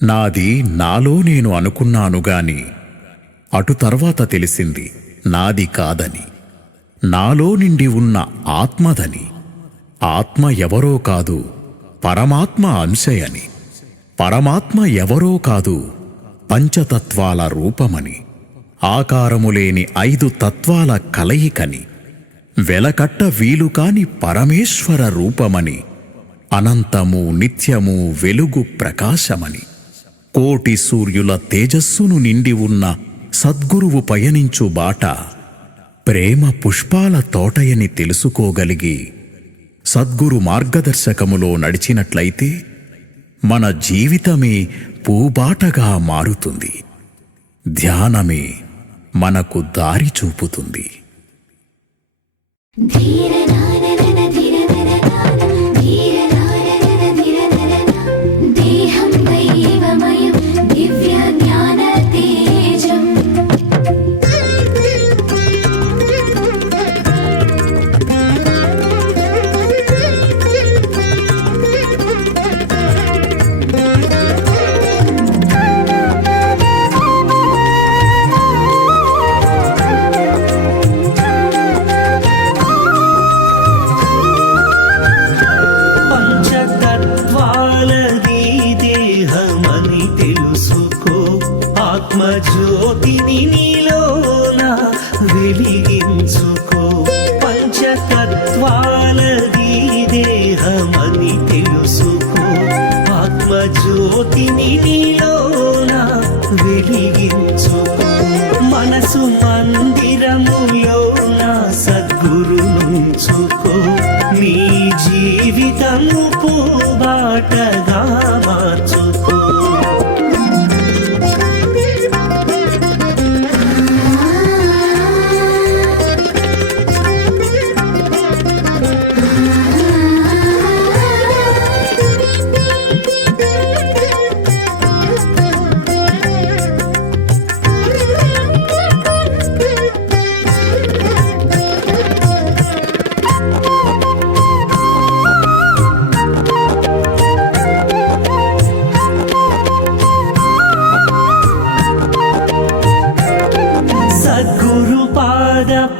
నాది నాలో నేను అనుకున్నానుగాని అటు తర్వాత తెలిసింది నాది కాదని. నాలో నిండి ఉన్న ఆత్మదని. ఆత్మ ఎవరో కాదు, పరమాత్మ అంశయని. పరమాత్మ ఎవరో కాదు, పంచతత్వాల రూపమని. ఆకారములేని 5 తత్వాల కలయికని. వెలకట్ట వీలుకాని పరమేశ్వర రూపమని. అనంతము నిత్యము వెలుగు ప్రకాశమని. కోటి సూర్యుల తేజస్సును నిండి ఉన్న సద్గురువు పయనించు బాట ప్రేమ పుష్పాల తోటయని తెలుసుకోగలిగి సద్గురు మార్గదర్శకములో నడిచినట్లయితే మన జీవితమే పూబాటగా మారుతుంది. ధ్యానమే మనకు దారి చూపుతుంది. జ్యోతిని నీలోన వెలిగించుకో. పంచతత్వాలది దేహమని తెలుసుకో. ఆత్మజ్యోతిని నీలోన వెలిగించుకో. మనసు మందిరములోన సద్గురునుంచుకో. నీ జీవితము పూబాటగా మార్చుకో.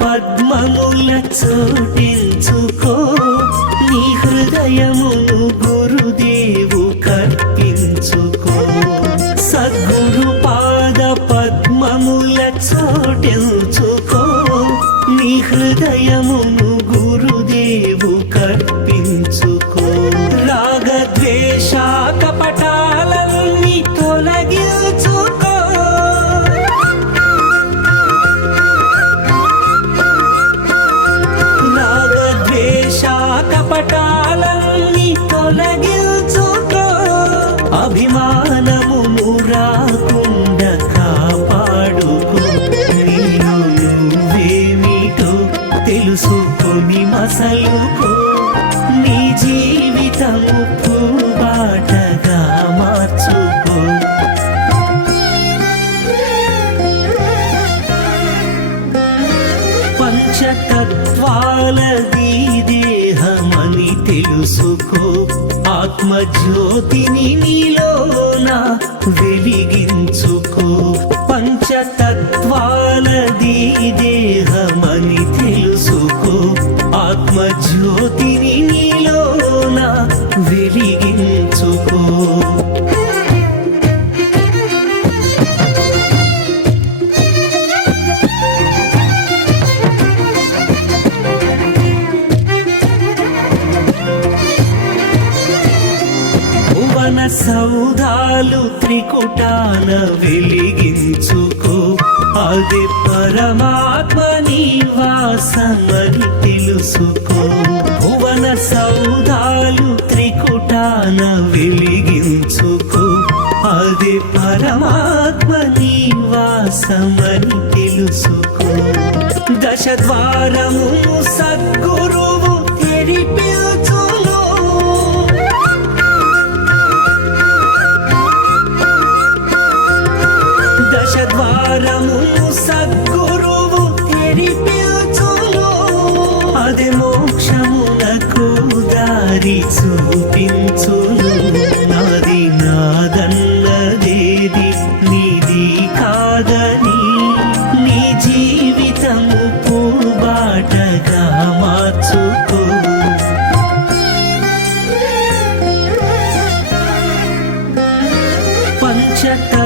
పద్మముల చోటించుకో. నీ హృదయమును గురుదేవు కర్పించుకో. సద్గురు పాద పద్మముల చోటించుకో. నీ హృదయమును గురుదేవు కర్పించుకో. రాగద్వేష కపటాలన్నీ తొలగించుకో. కపటాలన్నీ తొలగించుకో. అభిమానమును రాకుండా కాపాడుకో. నీలో నువ్వేమిటో తెలుసుకొని మసలుకో. నీ జీవితము పూబాటగా మార్చుకో. పంచతత్వాలది దేహమని తెలుసుకో. ఆత్మజ్యోతిని నీలోన వెలిగించుకో. పంచతత్వాలది దేహమని తెలుసుకో. ఆత్మజ్యోతిని నీలోన వెలిగించుకో. సౌధాలు త్రికుటాన వెలిగించుకో. అది పరమాత్మ నివాసమని తెలుసుకో. భువన సౌధాలు త్రికుటాన వెలిగించుకో. అది పరమాత్మ నివాసమని తెలుసుకో. దశద్వారము సద్గురువు తెరిపించును. దశద్వారము సద్గురువు తెరిపించును. అది మోక్షమునకు దారి చూపించును. నాది నాదన్న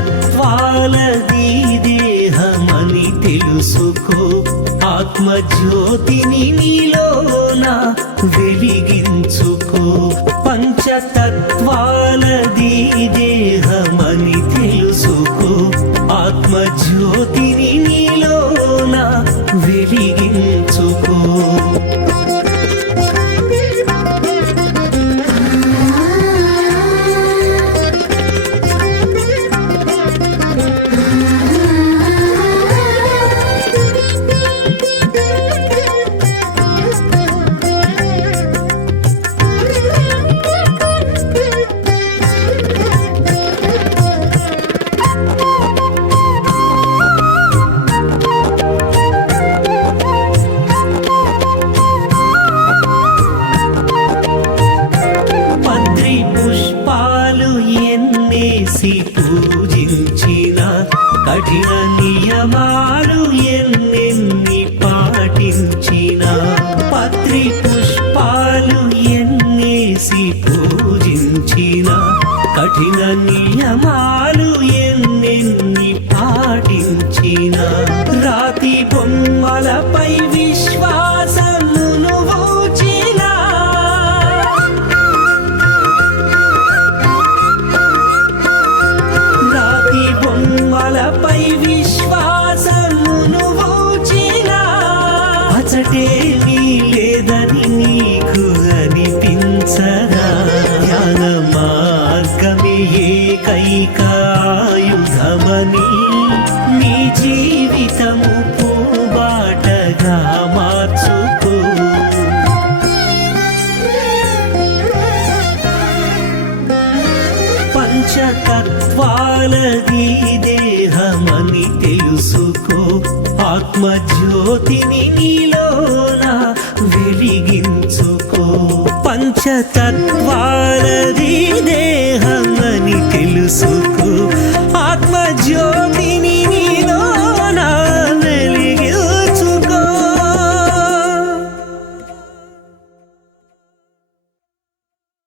పంచతత్వాలది దేహమని తెలుసుకో ఆత్మజ్యోతిని నీలోన వెలిగించుకో పంచతత్వాలది దేహమని తెలుసుకో ఆత్మజ్యోతిని నీలోన వెలిగించుకో పత్రి పుష్పాలు ఎన్నేసి పూజించిన కఠిన నియమాలు ఎన్నెన్ని పాటించిన పత్రి పుష్పాలు ఎన్నేసి పూజించిన కఠిన నియమాలు ఎన్నెన్ని పాటించిన రాతి బొమ్మలపై విశ్వాసమును ఉంచిన రాతి బొమ్మలపై విశ్వాసమును ఉంచిన అచటేమీ లేదని నీకు అనిపించదా జ్ఞాన మార్గమే ఏకైకాయుధమని నీ జీవితము పూబాటగా మార్చుకో పంచతత్వాలది దేహమని తెలుసుకో ఆత్మజ్యోతిని నీలోన వెలిగించుకో పంచతత్వాలది దేహమని తెలుసుకో